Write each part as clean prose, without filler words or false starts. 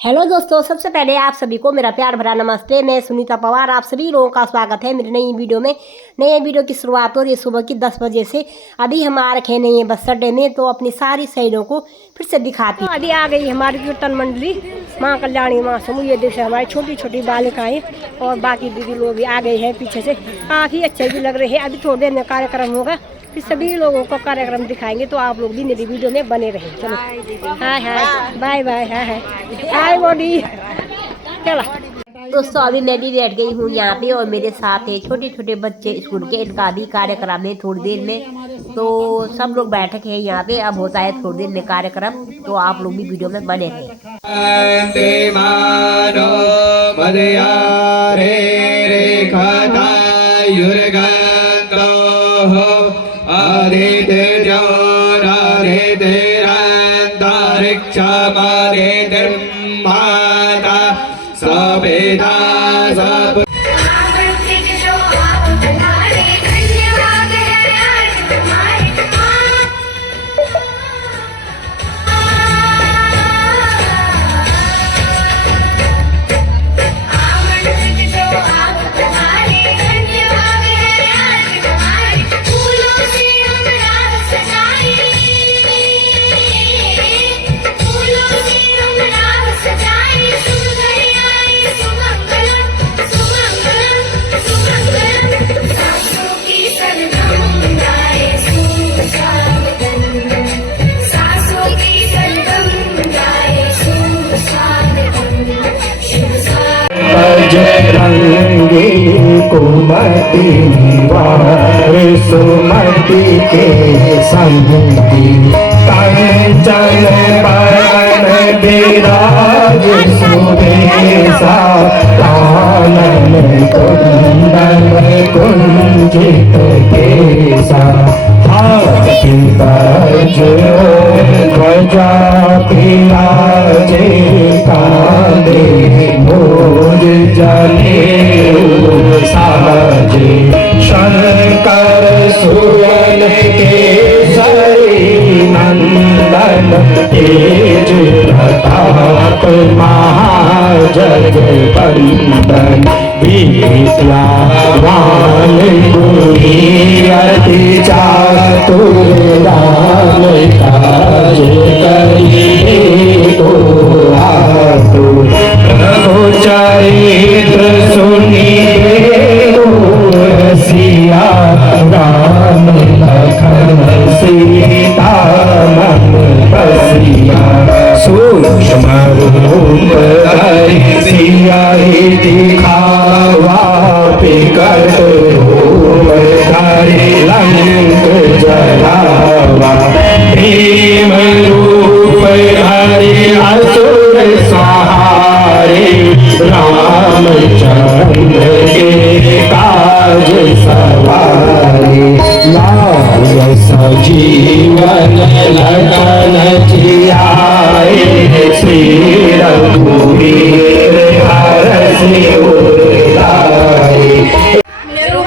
हेलो दोस्तों, सबसे पहले आप सभी को मेरा प्यार भरा नमस्ते। मैं सुनीता पवार, आप सभी लोगों का स्वागत है मेरी नई वीडियो में। नई वीडियो की शुरुआत हो रही है सुबह की 10 बजे से। अभी हम आ रखे नहीं है बस अड्डे में, तो अपनी सारी सहेलियों को फिर से दिखाती हूँ। अभी आ गई हमारी कीर्तन मंडली माँ कल्याणी माँ समूह। ये देख हमारी छोटी छोटी बालिकाएँ और बाकी दीदी लोग भी आ गए हैं पीछे से। काफ़ी अच्छे भी लग रहे हैं। अभी थोड़ी देर में कार्यक्रम होगा, फिर सभी लोगों को कार्यक्रम दिखाएंगे, तो आप लोग भी मेरी वीडियो में बने रहें। चलो हाय हाय बाय बाय हाय हाय हाय बॉडी। चलो दोस्तों, अभी मैं भी बैठ गई हूँ यहाँ पे और मेरे साथ है छोटे छोटे बच्चे स्कूल के। इनका भी कार्यक्रम है थोड़ी देर में, तो सब लोग बैठक है यहाँ पे। अब होता है थोड़ी देर में कार्यक्रम, तो आप लोग भी वीडियो में बने रहें। सवेदा सब रंगे कुमति निवार सुमति के संगी कंचन बरन विराज सुरेशा कानन कुंडल कुंजित केसा हाथी बज ध्वजा विराजे कांधे मोज जने साजे शंकर सुवन केसरी नंदन तेज प्रताप महाजगवंदन विद्यावान गुणी अति चातुर राम काज करिए को आतुर प्रभु चरित्र सुनिए सिया राम लखन सीता मन बसिया सूक्ष्म रूप धरि सिया दिखावा विकट रूप धरि लंक जलावा भीम रूप धरि असुर सहारे रामचंद्र के काज सवारे लाल सजीवन लगन जियाए श्री रघुवीर हरषि उर लाए। मेरो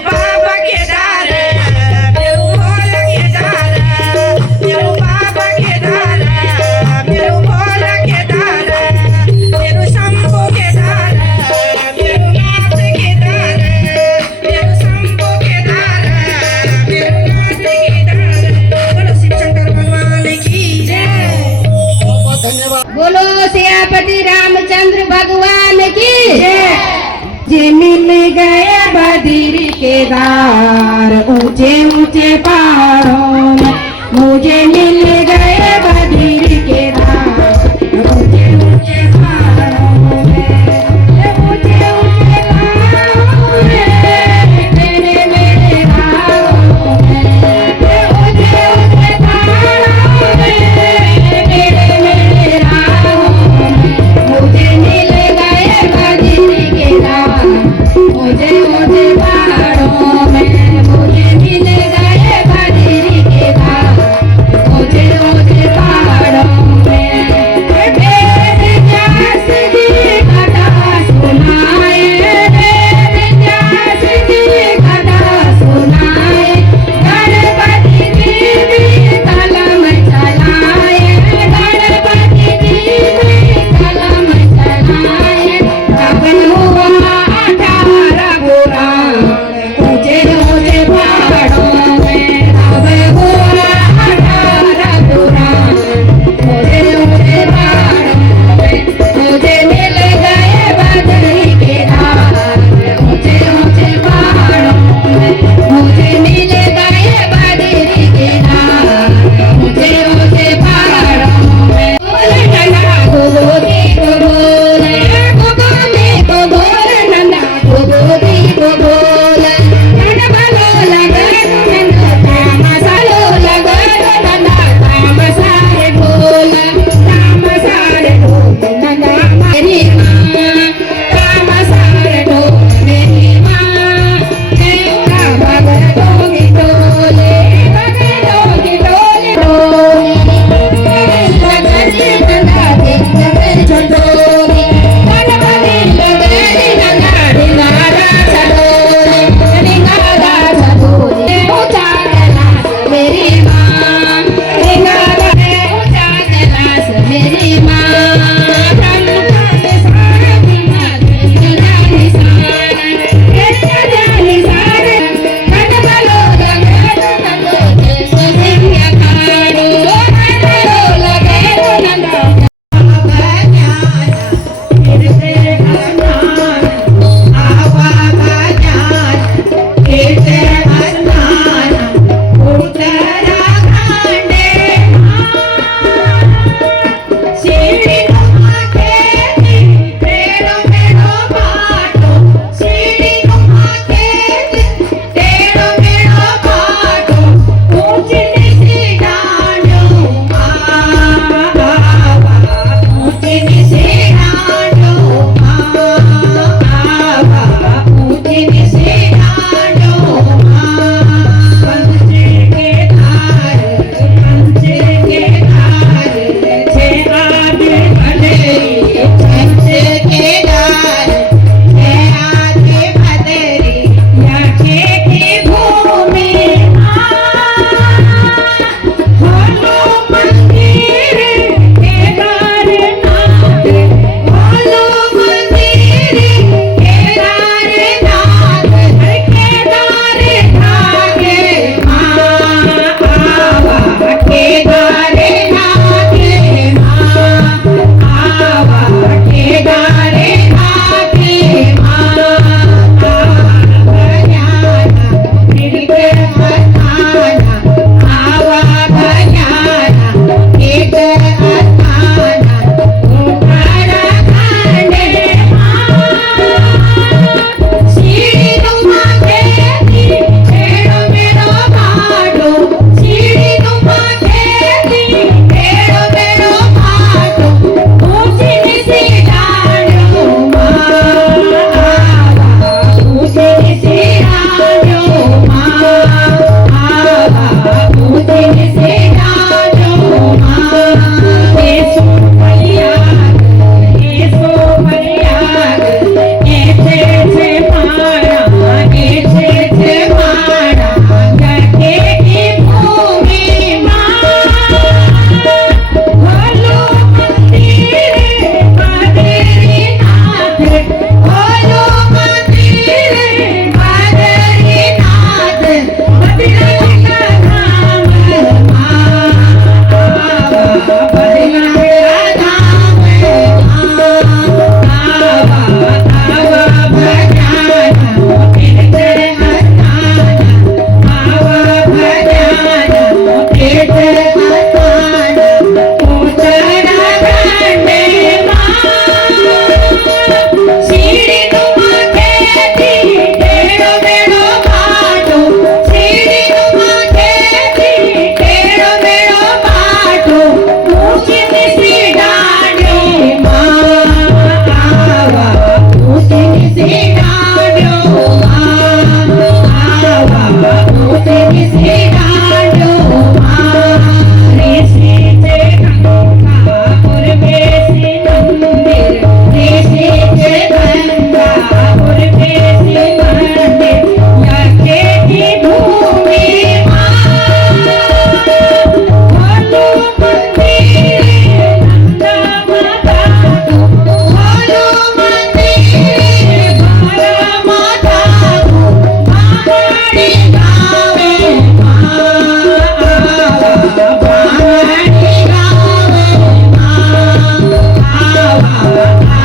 बाबा केदार मेरो भोला केदार मेरो बाबा केदार मेरो भोला केदार मेरो शंभो केदार मेरो नाथ केदार मेरो शंभो केदार मेरो नाथ केदार। बोलो शिव शंकर भगवान की जय। बोलो सियापति रामचंद्र भगवान की जय। जे मिल गए बद्री केदार ऊंचे ऊंचे पहाड़ों में, मुझे मिल गए बद्री केदार ऊंचे ऊंचे पहाड़ों में, ऊंचे ऊंचे पहाड़ों में तेरे मेरे राहों में, ऊंचे ऊंचे पहाड़ों में तेरे मेरे राहों में, मुझे मिल गए बद्री केदार मुझे मुझे पहाड़ों में, मुझे मिल गए बद्री केदार मुझे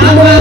हमारे